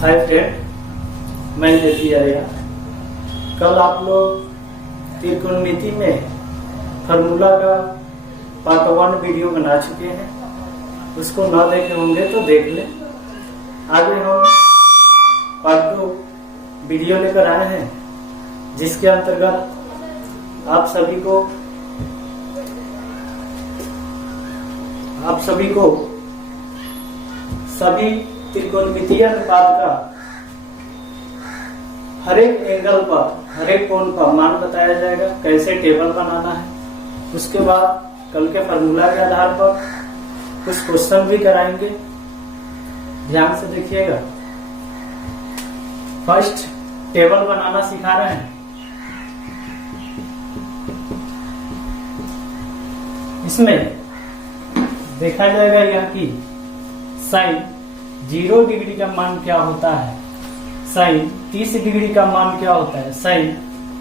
Hi friend, मैं लेती आया। कल आप लोग त्रिकोणमिति में फार्मूला का पार्ट 1 वीडियो बना चुके हैं। उसको ना देखे होंगे तो देख लें। आगे हम पार्ट 2 वीडियो लेकर आए हैं, जिसके अंतर्गत आप सभी को सभी त्रिकोणमितीय अनुपात का हर एक एंगल पर, हर एक कोण का मान बताया जाएगा, कैसे टेबल बनाना है। उसके बाद कल के फार्मूला के आधार पर कुछ क्वेश्चन भी कराएंगे। ध्यान से देखिएगा। फर्स्ट टेबल बनाना सिखा रहे हैं। इसमें देखा जाएगा यह कि साइन 0 डिग्री का मान क्या होता है, साइन 30 डिग्री का मान क्या होता है, साइन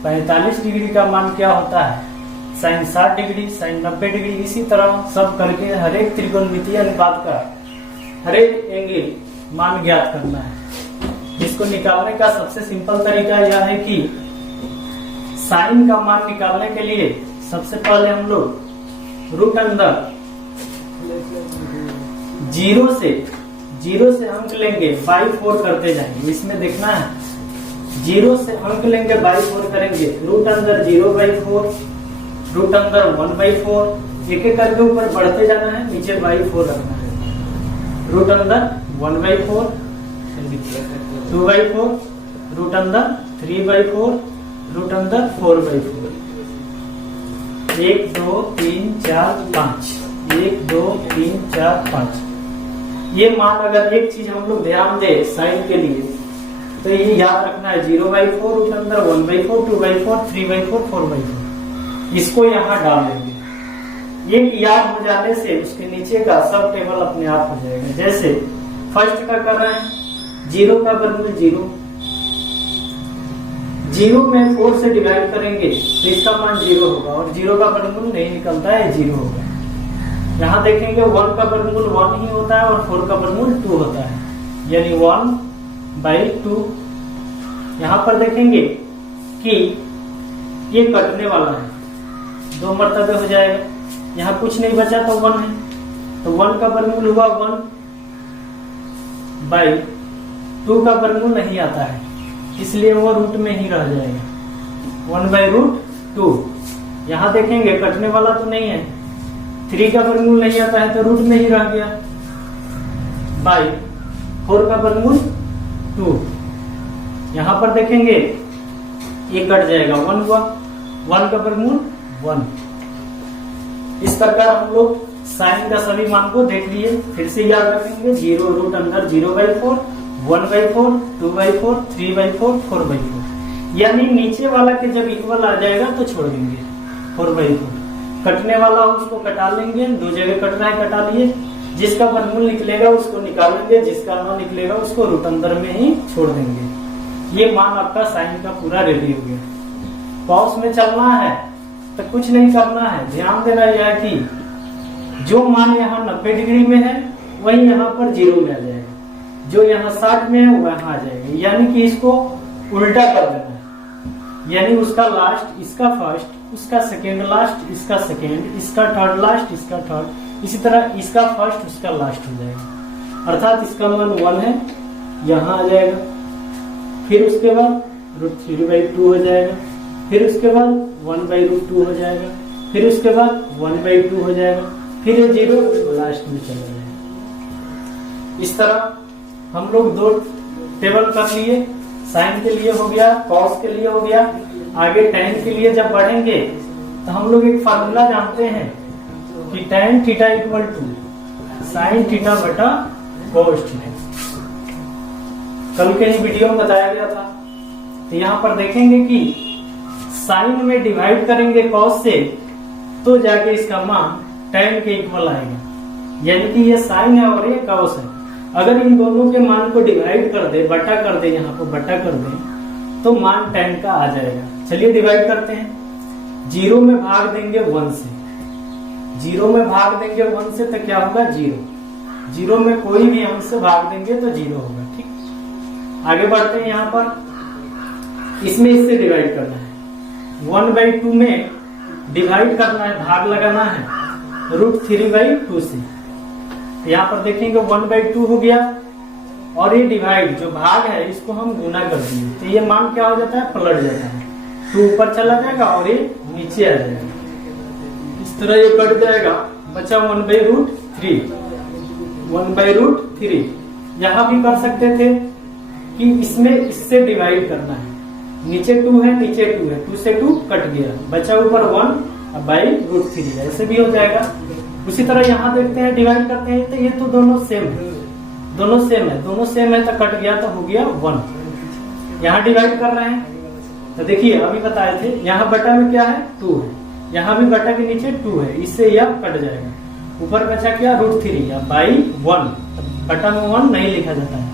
45 डिग्री का मान क्या होता है, साइन 60 डिग्री, साइन 90 डिग्री। इसी तरह सब करके हर एक त्रिकोणमितीय अनुपात का हर एक एंगल मान ज्ञात करना है। इसको निकालने का सबसे सिंपल तरीका यह है कि साइन का मान निकालने के लिए सबसे पहले हम लोग रूट अंदर 0 से अंक लेंगे, बाई 4 करते जाएंगे। इसमें देखना है 0 से अंक लेंगे, बाई 4 करेंगे। रूट अंदर 0/4, रूट अंदर 1/4, एक एक करके ऊपर बढ़ते जाना है, नीचे बाई 4 रखना है। रूट अंदर 1/4, 2/4, रूट अंदर 3/4, रूट अंदर 4/4। 1 2 3 4 5, 1 2 3 4 5। ये मान अगर एक चीज हम लोग ध्यान दे साइन के लिए, तो ये याद रखना है 0/4, रूट अंदर 1/4, 2/4, 3/4, 4/4। इसको यहाँ डाल देंगे। ये याद हो जाने से उसके नीचे का सब टेबल अपने आप हो जाएगा। जैसे फर्स्ट का कर रहे हैं, 0 का वर्गमूल 0। 0 में 4 से डिवाइड करेंगे तो इसका मान 0 होगा, और 0 का वर्गमूल नहीं निकलता है, 0 होगा। यहाँ देखेंगे 1 का वर्गमूल 1 ही होता है और 4 का वर्गमूल 2 होता है, यानी 1/2। यहाँ पर देखेंगे कि ये कटने वाला है, 2 मर्तबे हो जाएगा। यहाँ कुछ नहीं बचा तो 1 है, तो 1 का वर्गमूल हुआ 1/2 का वर्गमूल नहीं आता है, इसलिए वो रूट में ही रह जाएगा, 1/√2। यहाँ देखेंगे कटने वाला तो नहीं है, 3 का वर्गमूल नहीं आता है तो रूट में ही रह गया, बाई 4 का वर्गमूल 2। यहाँ पर देखेंगे ये कट जाएगा, 1 हुआ, 1 का वर्गमूल 1। इस प्रकार हम लोग साइन का सभी मान को देख लिए। फिर से याद रखेंगे 0 रूट अंदर 0/4, 1/4, 2/4, 3/4, 4/4। यानी नीचे वाला के जब इक्वल आ जाएगा तो छोड़ देंगे 4/4। कटने वाला उसको कटा लेंगे, 2 जगह कट रहा है कटा लिए। जिसका वर्गमूल निकलेगा उसको निकालेंगे, जिसका ना निकलेगा उसको रूट अंदर में ही छोड़ देंगे। ये मान आपका साइन का पूरा रेडी हो गया। कॉस में चलना है तो कुछ नहीं करना है, ध्यान देना यह कि जो मान यहाँ 90 डिग्री में है वही यहाँ पर 0 में आ जाएगा, जो यहाँ 60 में है वो यहाँ आ जाएगा। यानी कि इसको उल्टा कर देना है, यानी उसका लास्ट इसका फर्स्ट, उसका सेकेंड लास्ट इसका सेकेंड, इसका थर्ड लास्ट इसका थर्ड, इसी तरह इसका फर्स्ट उसका लास्ट हो जाएगा। अर्थात इसका मान 1 है, यहाँ आ जाएगा। फिर उसके बाद √3/2 हो जाएगा, फिर उसके बाद 1/√2 हो जाएगा, फिर उसके बाद 1/2 हो जाएगा, फिर 0 लास्ट में चला जाएगा। इस तरह हम लोग 2 टेबल कर लिए। साइन के लिए हो गया, कॉस के लिए हो गया। आगे tan के लिए जब बढ़ेंगे तो हम लोग एक फार्मूला जानते हैं कि tan theta equal to sine theta बटा कॉस थीटा। कल के ही वीडियो में बताया गया था। तो यहाँ पर देखेंगे कि साइन में डिवाइड करेंगे कॉस से तो जाके इसका मान tan के इक्वल आएगा, यानी कि ये साइन है और ये कॉस है। अगर इन दोनों के मान को डिवाइड कर दे, बटा कर दे, यहाँ पर बटा कर दे तो मान tan का आ जाएगा। चलिए डिवाइड करते हैं। 0 में भाग देंगे 1 से, 0 में भाग देंगे 1 से तो क्या होगा 0। 0 में कोई भी अंश से भाग देंगे तो 0 होगा। ठीक, आगे बढ़ते हैं। यहाँ पर इसमें इससे डिवाइड करना है, 1/2 में डिवाइड करना है, भाग लगाना है √3/2 से। तो यहाँ पर देखेंगे 1/2 हो गया और ये डिवाइड जो भाग है इसको हम गुना कर देंगे, तो ये मान क्या हो जाता है, पलट जाता है। 2 ऊपर चला जाएगा और ये नीचे आ जाएगा, इस तरह ये कट जाएगा, बचा 1/√3। 1/√3 यहाँ भी कर सकते थे कि इसमें इससे डिवाइड करना है, नीचे 2 है नीचे 2 है, 2 से 2 कट गया, बचा ऊपर 1/√3, ऐसे भी हो जाएगा। उसी तरह यहाँ देखते हैं डिवाइड करते हैं, तो ये तो दोनों सेम है, दोनों सेम है तो कट गया तो हो गया 1। यहाँ डिवाइड कर रहे हैं तो देखिए अभी बताए थे, यहाँ बटा में क्या है 2 है, यहाँ भी बटा के नीचे 2 है, इससे यह कट जाएगा, ऊपर बचा क्या √3 या /1। बटा में 1 नहीं लिखा जाता है,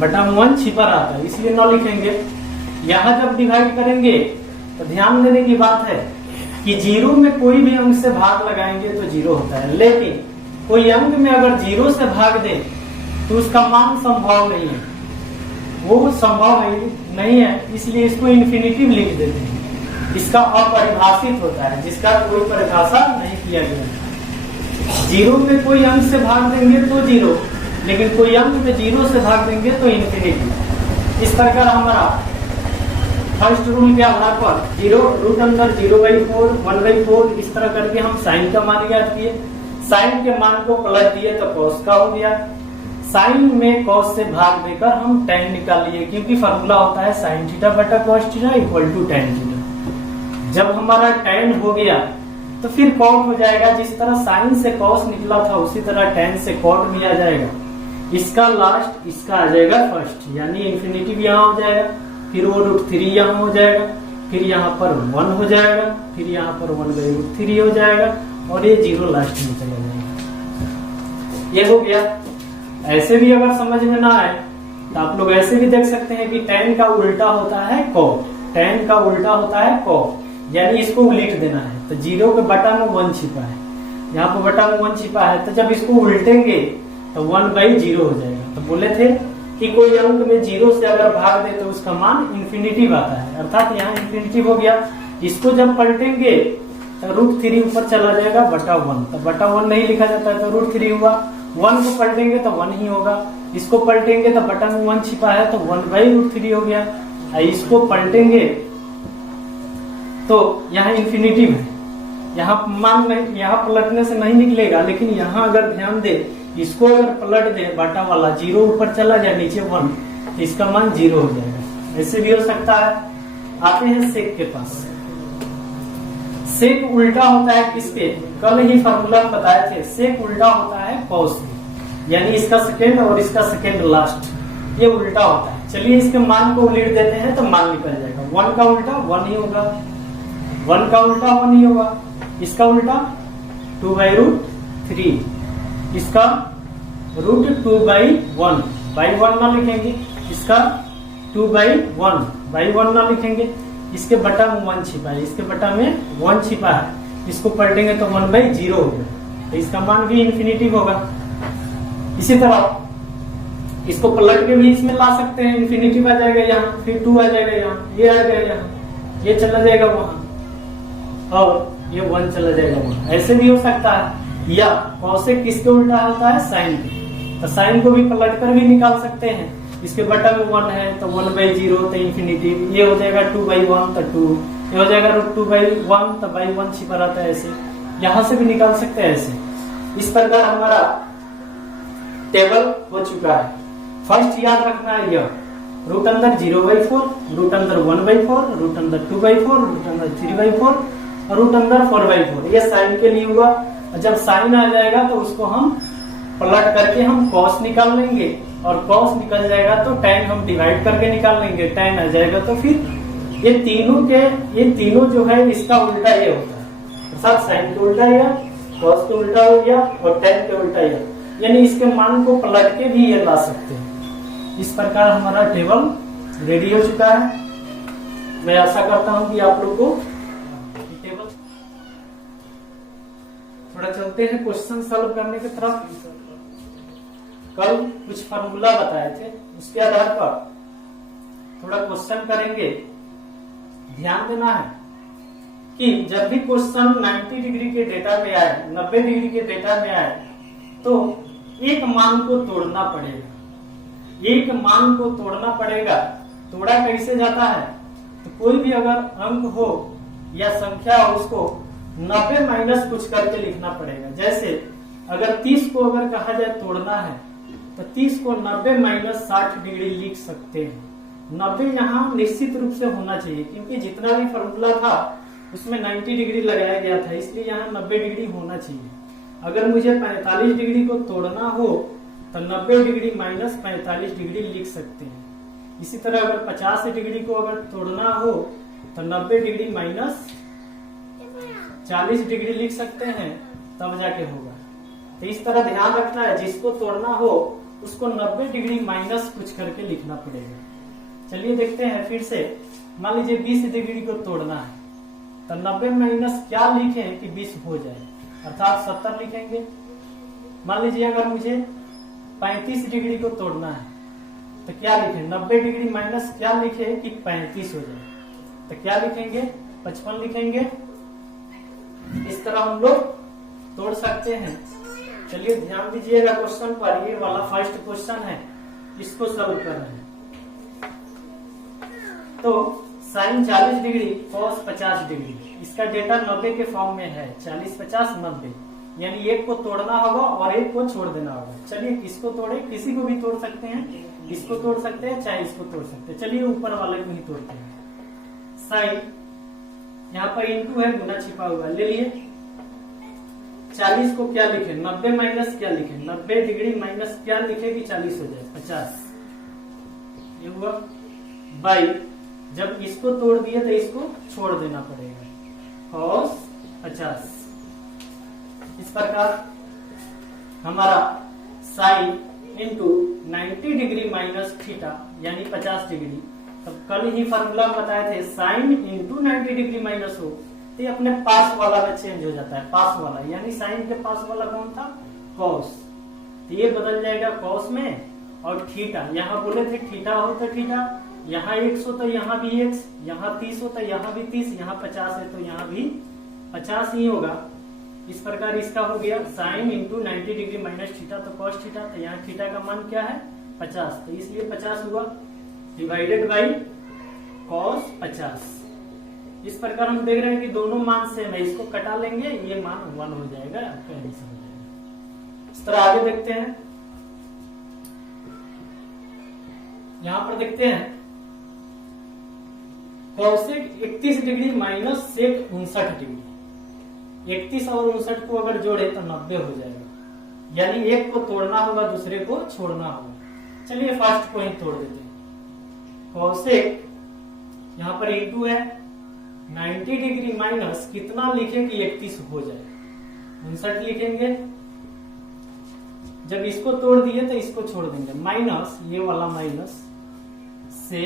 बटा में 1 छिपा रहता है, इसलिए न लिखेंगे। यहाँ जब डिवाइड करेंगे तो ध्यान देने की बात है कि 0 में कोई भी अंक से भाग लगाएंगे तो 0 होता है, लेकिन कोई अंक में अगर 0 से भाग दे तो उसका मान संभव नहीं है, वो संभव नहीं है, इसलिए इसको इन्फिनिटिव लिख देते हैं। इसका अपरिभाषित होता है, जिसका कोई परिभाषा नहीं किया गया। 0 में कोई अंक से भाग देंगे तो 0, लेकिन कोई अंक में 0 से भाग देंगे तो इन्फिनिटी। इस प्रकार हमारा फर्स्ट रूल के आधार पर 0√0/4 1/4 इस तरह करके हम साइन का मान ज्ञात किए, साइन के मान को पलट दिए तो कॉस का हो गया, साइन में कॉस से भाग देकर हम tan निकाल लिए, क्योंकि फॉर्मूला होता है sin θ बटा cos θ = tan θ। जब हमारा tan हो गया तो फिर cot हो जाएगा, जिस तरह sin से cos निकला था उसी तरह tan से cot भी आ जाएगा। इसका लास्ट इसका आ जाएगा फर्स्ट, यानी इन्फिनिटिव यहाँ हो जाएगा, फिर वो √3 यहाँ हो जाएगा, फिर यहाँ पर 1 हो जाएगा, फिर यहाँ पर 1/√3 हो जाएगा और ये 0 लास्ट में चला जाएगा। ये हो गया। ऐसे भी अगर समझ में ना आए तो आप लोग ऐसे भी देख सकते हैं कि tan का उल्टा होता है cot, tan का उल्टा होता है cot, यानी इसको उल्ट देना है। तो 0 के बटा में 1 छिपा है, यहाँ पर बटा में 1 छिपा है, तो जब इसको उल्टेंगे तो 1/0 हो जाएगा। तो बोले थे कि कोई अंक में 0 से अगर भाग दे तो उसका मान इन्फिनिटिव आता है, अर्थात यहाँ इन्फिनिटिव हो गया। इसको जब पलटेंगे तो √3 ऊपर चला जाएगा, बटा 1, तो बटा 1 नहीं लिखा जाता है तो √3 हुआ। 1 को पलटेंगे तो 1 ही होगा, इसको पलटेंगे तो बटा में 1 छिपा है तो 1/√3 हो गया। इसको पलटेंगे तो यहाँ इन्फिनिटिव है, यहाँ मान नहीं, यहाँ पलटने से नहीं निकलेगा, लेकिन यहाँ अगर ध्यान दे, इसको अगर पलट दे बटा वाला 0 ऊपर चला जाए नीचे 1 तो इसका मान 0 हो जाएगा। ऐसे भी हो सकता है। आते हैं सेक के पास। सेक उल्टा होता है किसके, कल ही फॉर्मूला बताए थे, सेक उल्टा होता है कॉस के, यानी इसका सेकेंड और इसका सेकेंड लास्ट, ये उल्टा होता है। चलिए इसके मान को उलट देते हैं तो मान निकल जाएगा। 1 का उल्टा 1 ही होगा, 1 का उल्टा 1 ही होगा, इसका उल्टा 2/√3, इसका √2/1 ना लिखेंगे, इसका 2/1 ना लिखेंगे, इसके बटा में 1 छिपा है, इसके बटा में 1 छिपा है, इसको पलटेंगे तो 1/0 होगा, तो इसका मान भी इन्फिनिटिव होगा। इसी तरह इसको पलट के भी इसमें ला सकते हैं, इन्फिनिटिव आ जाएगा यहाँ, फिर 2 आ जाएगा यहाँ, ये आ जाएगा यहाँ, ये चला जाएगा वहां और ये 1 चला जाएगा वहां। ऐसे भी हो सकता है। या कॉसेक किसके उल्टा होता है, साइन के, तो साइन को भी पलट कर भी निकाल सकते हैं। इसके बटा में 1 है तो 1/0 तो इन्फिनिटिव, ये हो जाएगा 2/1 तो 2, ये हो जाएगा √2/1 तो /1 छिपा रहता है। ऐसे यहां से भी निकाल सकते हैं। ऐसे इस प्रकार हमारा टेबल हो चुका है। फर्स्ट याद रखना है यह रूट अंदर 0/4, रूट अंदर 1/4, रूट अंदर 2/4, रूट अंदर 3/4 और रूट अंदर 4/4। ये साइन के लिए हुआ। जब साइन आ जाएगा तो उसको हम पलट करके हम कॉस निकाल लेंगे और कॉस निकल जाएगा तो tan हम डिवाइड करके निकाल लेंगे, tan आ जाएगा तो फिर ये तीनों जो है इसका उल्टा ये होता है, अर्थात साइन का उल्टा या कॉस का उल्टा हो गया और tan का उल्टा या, यानी इसके मान को पलट के भी ये ला सकते हैं। इस प्रकार हमारा टेबल रेडी हो चुका है। मैं आशा करता हूं कि आप लोग को टेबल थोड़ा चलते हैं क्वेश्चन सॉल्व करने की तरफ। कल कुछ फॉर्मूला बताए थे, उसके आधार पर थोड़ा क्वेश्चन करेंगे। ध्यान देना है कि जब भी क्वेश्चन 90 डिग्री के डेटा में आए, 90 डिग्री के डेटा में आए, तो एक मान को तोड़ना पड़ेगा। एक मान को तोड़ना पड़ेगा। तोड़ा कैसे जाता है? तो कोई भी अगर अंक हो या संख्या हो, उसको 90 माइनस कुछ करके लिखना पड़ेगा। जैसे अगर 30 को अगर कहा जाए तोड़ना है, तो 30 को 90 माइनस 60 डिग्री लिख सकते हैं। 90 यहाँ निश्चित रूप से होना चाहिए, क्योंकि जितना भी फॉर्मूला था उसमें 90 डिग्री लगाया गया था, इसलिए यहाँ 90 डिग्री होना चाहिए। अगर मुझे 45 डिग्री को तोड़ना हो तो 90 डिग्री माइनस 45 डिग्री लिख सकते हैं। इसी तरह अगर 50 डिग्री को अगर तोड़ना हो तो 90 डिग्री माइनस 40 डिग्री लिख सकते हैं, तब जाके होगा। तो इस तरह ध्यान रखना है, जिसको तोड़ना हो उसको 90 डिग्री माइनस कुछ करके लिखना पड़ेगा। चलिए देखते हैं फिर से। मान लीजिए 20 डिग्री को तोड़ना है, तो 90 माइनस क्या लिखें कि 20 हो जाए, अर्थात 70 लिखेंगे। मान लीजिए अगर मुझे 35 डिग्री को तोड़ना है, तो क्या लिखें? 90 डिग्री माइनस क्या लिखे कि 35 हो जाए, तो क्या लिखेंगे? 55 लिखेंगे। इस तरह हम लोग तोड़ सकते हैं। चलिए ध्यान दीजिएगा क्वेश्चन पर। ये वाला फर्स्ट क्वेश्चन है, इसको सॉल्व कर रहे हैं। तो साइन 40 डिग्री कॉस 50 डिग्री, इसका डेटा 90 के फॉर्म में है। 40 50 90, यानी एक को तोड़ना होगा और एक को छोड़ देना होगा। चलिए किसको तोड़े? किसी को भी तोड़ सकते हैं, इसको तोड़ सकते हैं, चाहे इसको तोड़ सकते हैं। चलिए ऊपर वाले को ही तोड़ते हैं। साइन यहाँ पर इंटू है, गुना छिपा हुआ ले लिए। 40 को क्या लिखे? 90 माइनस क्या लिखे? 90 डिग्री माइनस क्या लिखे कि 40 हो जाए? 50। ये हुआ बाई, जब इसको तोड़ दिए तो इसको छोड़ देना पड़ेगा, cos 50। इस प्रकार हमारा sine into 90 degree minus theta यानी 50 डिग्री। तब कल ही फॉर्मूला बताए थे, साइन इंटू 90 डिग्री माइनस हो तो ये अपने पास वाला में चेंज हो जाता है। पास वाला यानी साइन के पास वाला कौन था? कॉस। तो ये बदल जाएगा कॉस में। और थीटा, यहाँ बोले थे थीटा हो तो थीटा, यहाँ 100 हो तो यहाँ भी 1, यहाँ 30 हो तो यहाँ भी 30, यहाँ 50 है तो यहाँ भी 50 ही होगा। इस प्रकार इसका हो गया sine into 90 degree minus theta तो कॉस थीटा। तो यहाँ थीटा का मान क्या है? 50, तो इसलिए 50 हुआ, डिवाइडेड बाई कॉस 50। इस प्रकार हम देख रहे हैं कि दोनों मान सेम है, इसको कटा लेंगे, ये मान 1 हो जाएगा, आपका आंसर हो जाएगा। इस तरह आगे देखते हैं। यहां पर देखते हैं cosec 31 degree minus sec 59 degree. 31 और 59 को अगर जोड़े तो 90 हो जाएगा, यानी एक को तोड़ना होगा, दूसरे को छोड़ना होगा। चलिए फर्स्ट को ही तोड़ देते हैं। कॉसेक यहां पर इंटू है, 90 डिग्री माइनस कितना लिखे कि 31 हो जाए? 59 लिखेंगे। जब इसको तोड़ दिए तो इसको छोड़ देंगे, माइनस ये वाला माइनस से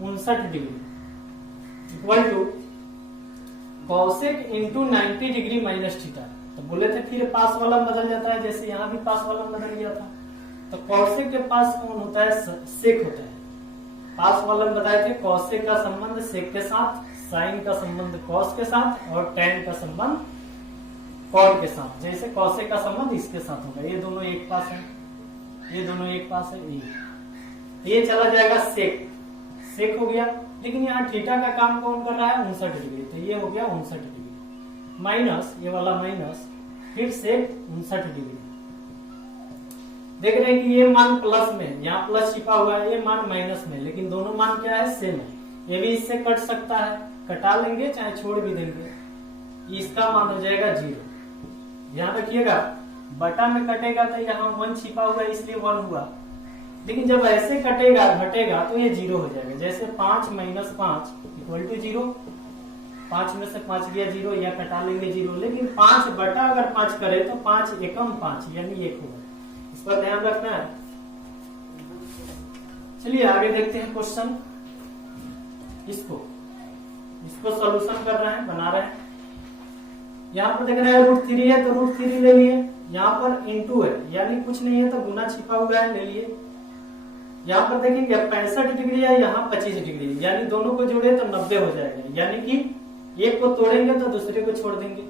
59 degree equal to cosec into 90 degree minus theta. तो बोले थे फिर पास वाला बदल जाता है, जैसे यहाँ भी पास वाला बदल गया था। तो कॉसेक के पास कौन होता है? सेक होता है। पास वाला में बताए थे कॉसेक का संबंध सेक के साथ, साइन का संबंध कॉस के साथ और टैन का संबंध कॉट के साथ। जैसे कॉसेक का संबंध इसके साथ होगा, ये दोनों एक पास है, ये दोनों एक पास है, ये चला जाएगा सेक, सेक हो गया। लेकिन यहाँ थीटा का काम कौन कर रहा है? 59 डिग्री, तो ये हो गया 59 डिग्री माइनस ये वाला माइनस फिर सेक 59 डिग्री। देख रहे हैं कि ये मान प्लस में, यहाँ प्लस छिपा हुआ है, ये मान माइनस में, लेकिन दोनों मान क्या है? सेम है। ये भी इससे कट सकता है, कटा लेंगे चाहे छोड़ भी देंगे। इसका मान हो जाएगा 0। ध्यान रखिएगा, बटा में कटेगा तो यहाँ 1 छिपा हुआ है इसलिए 1 हुआ, लेकिन जब ऐसे कटेगा घटेगा तो ये 0 हो जाएगा। जैसे 5 माइनस 5 इक्वल टू 0, 5 में से 5 गया 0, या कटा लेंगे 0। लेकिन 5 बटा अगर 5 करे तो 5 एकम 5 यानी 1 होगा, इस पर ध्यान रखना है। चलिए आगे देखते हैं क्वेश्चन। इसको सॉल्यूशन कर रहे हैं, बना रहे हैं। यहाँ पर देख रहे हैं √3 है तो √3 ले लिए, यहाँ पर इंटू है, यानी कुछ नहीं है तो गुना छिपा हुआ है, ले लिए। यहाँ पर देखेंगे 65 डिग्री है, यहाँ 25 डिग्री, यानी दोनों को जोड़े तो 90 हो जाएगा, यानी कि एक को तोड़ेंगे तो दूसरे को छोड़ देंगे।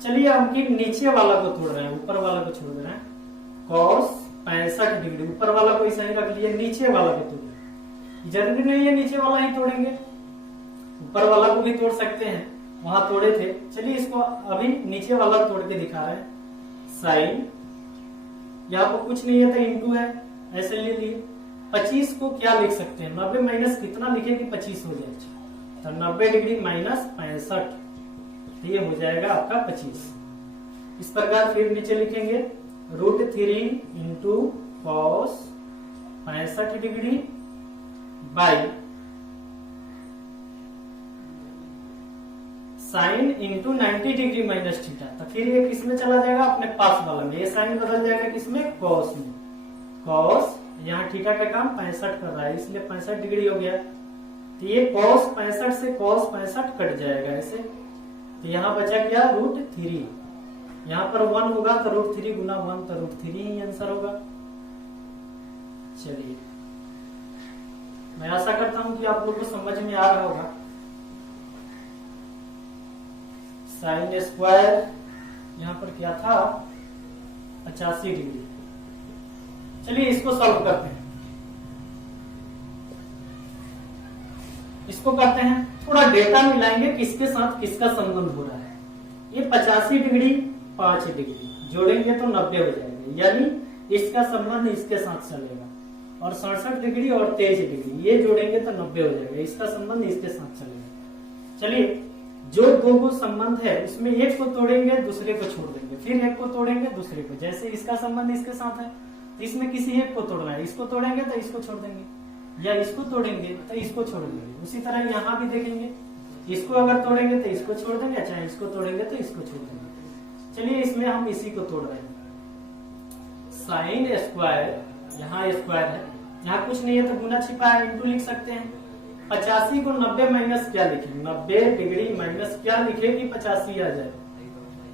चलिए हम की नीचे वाला को तोड़ रहे हैं, ऊपर वाला को छोड़ रहे हैं। cos 65 डिग्री, ऊपर वाला को ऐसा ही रख लिए, नीचे वाला को तोड़े, जरूरी नहीं है नीचे वाला ही तोड़ेंगे, ऊपर वाला को भी तोड़ सकते हैं, वहां तोड़े थे। चलिए इसको अभी नीचे वाला तोड़ के दिखा रहे हैं। साइन, यहाँ पर कुछ नहीं है तो इंटू है, ऐसे ले लिए। 25 को क्या लिख सकते हैं, 90 माइनस कितना लिखे कि 25 हो जाए, तो 90 डिग्री माइनस 65, तो ये हो जाएगा आपका 25। इस प्रकार फिर नीचे लिखेंगे √3 into cos 65 degree by sine into 90 degree minus theta. तो फिर ये किसमें चला जाएगा, अपने पास वाला में, ये साइन बदल जाएगा किसमें, कॉस में। कॉस, यहाँ थीटा का काम 65 कर रहा है, इसलिए 65 डिग्री हो गया, तो ये cos 65 से cos 65 कट जाएगा ऐसे, तो यहाँ बचा क्या, √3। यहाँ पर 1 होगा तो √3 गुना 1 तो √3 ही आंसर होगा। चलिए, मैं आशा करता हूं कि आप लोगों को समझ में आ रहा होगा। साइन स्क्वायर यहाँ पर क्या था, 85 डिग्री। चलिए इसको सॉल्व करते हैं, इसको करते हैं, थोड़ा डेटा मिलाएंगे किसके साथ किसका संबंध हो रहा है। ये 85 डिग्री 5 डिग्री जोड़ेंगे तो 90 हो जाएगा, यानी इसका संबंध इसके साथ चलेगा, और 67 डिग्री और 23 डिग्री ये जोड़ेंगे तो 90 हो जाएगा, इसका संबंध इसके साथ चलेगा। चलिए, जो दो को संबंध है उसमें एक को तोड़ेंगे दूसरे को छोड़ देंगे, फिर एक को तोड़ेंगे दूसरे को, जैसे इसका संबंध इसके साथ है तो इसमें किसी एक को तोड़ना है, इसको तोड़ेंगे तो इसको छोड़ देंगे, या इसको तोड़ेंगे तो इसको छोड़ देंगे। उसी तरह यहाँ भी देखेंगे, इसको अगर तोड़ेंगे तो इसको छोड़ देंगे, चाहे इसको तोड़ेंगे तो इसको छोड़ देंगे। चलिए इसमें हम इसी को तोड़ रहे हैं। साइन स्क्वायर, यहाँ स्क्वायर है, यहाँ कुछ नहीं है तो गुना छिपा है, इंटू लिख सकते हैं। 85 को 90 माइनस क्या लिखे, 90 डिग्री माइनस क्या लिखे कि 85 आ जाए,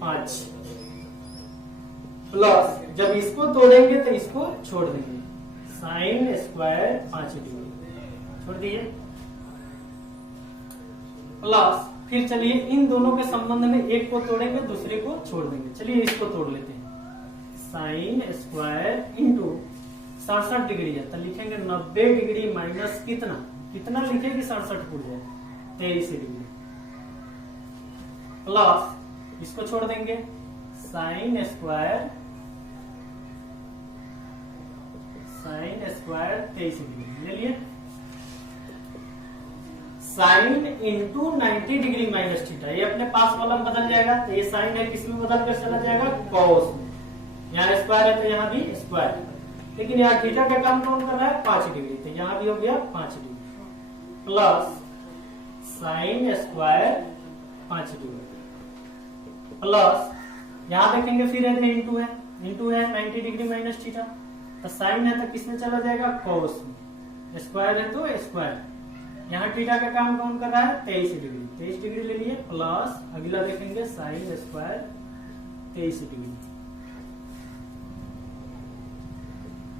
5 प्लस, जब इसको तोड़ेंगे तो इसको छोड़ देंगे, साइन स्क्वायर 5 डिग्री छोड़ दिए, प्लस फिर चलिए इन दोनों के संबंध में एक को तोड़ेंगे दूसरे को छोड़ देंगे। चलिए इसको तोड़ लेते हैं, साइन स्क्वायर इंटू 67 डिग्री है तो लिखेंगे 90 डिग्री माइनस कितना, कितना लिखेंगे 67 पूछ जाए 23 डिग्री, प्लस इसको छोड़ देंगे, साइन स्क्वायर 23 डिग्री ले लिए। Sine into 90 degree minus theta, ये अपने पास वाला में बदल जाएगा, तो ये साइन है किसमें बदल कर चला जाएगा, कॉस में। यहाँ स्क्वायर है तो यहाँ भी स्क्वायर, लेकिन यहाँ थीटा का काम कौन कर रहा है, 5 डिग्री, तो यहाँ भी हो गया 5 degree, plus sine square 5 degree, plus यहाँ देखेंगे फिर इंटू है, इंटू है 90 डिग्री माइनस थीटा, तो साइन है तो किसमें चला जाएगा, कॉस में, स्क्वायर है तो स्क्वायर, यहाँ थीटा का काम कौन कर रहा है, 23 डिग्री, 23 डिग्री ले लिए, प्लस अगला देखेंगे साइन स्क्वायर 23 डिग्री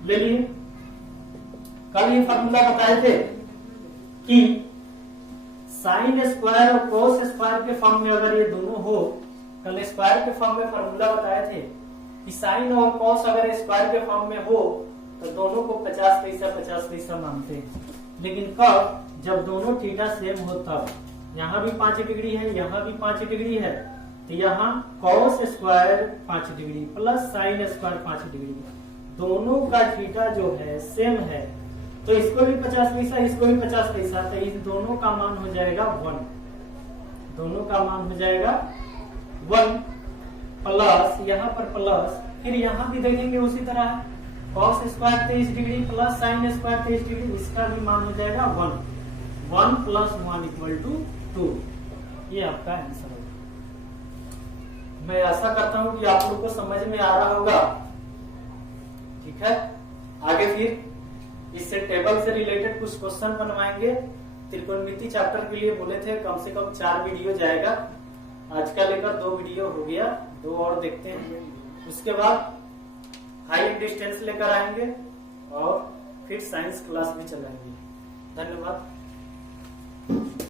ले लिए। कल ये फॉर्मूला बताए थे कि साइन स्क्वायर और कोस स्क्वायर के फॉर्म में अगर ये दोनों हो, कल स्क्वायर के फॉर्म में फॉर्मूला बताए थे कि साइन और कॉस अगर स्क्वायर के फॉर्म में हो तो दोनों को 50 पैसा मानते हैं, लेकिन कब, जब दोनों थीटा सेम हो तब। यहाँ भी 5 डिग्री है, यहाँ भी 5 डिग्री है, तो यहाँ cos square 5 degree plus sine square 5 degree, दोनों का थीटा जो है सेम है, तो इसको भी 50 पैसा इसको भी 50 पैसा, तो इन दोनों का मान हो जाएगा 1, दोनों का मान हो जाएगा 1, प्लस यहाँ पर प्लस, फिर यहाँ भी देखेंगे उसी तरह cos square 23 degree plus sine square 23 degree, इसका भी मान हो जाएगा 1, 1 प्लस 1 इक्वल टू 2, ये आपका आंसर होगा। मैं आशा करता हूँ कि आप लोग को समझ में आ रहा होगा, ठीक है। आगे फिर इससे टेबल से रिलेटेड कुछ क्वेश्चन बनवाएंगे। त्रिकोणमिति चैप्टर के लिए बोले थे कम से कम 4 वीडियो जाएगा, आज का लेकर 2 वीडियो हो गया, 2 और देखते हैं, उसके बाद हाई डिस्टेंस लेकर आएंगे और फिर साइंस क्लास भी चलाएंगे। धन्यवाद।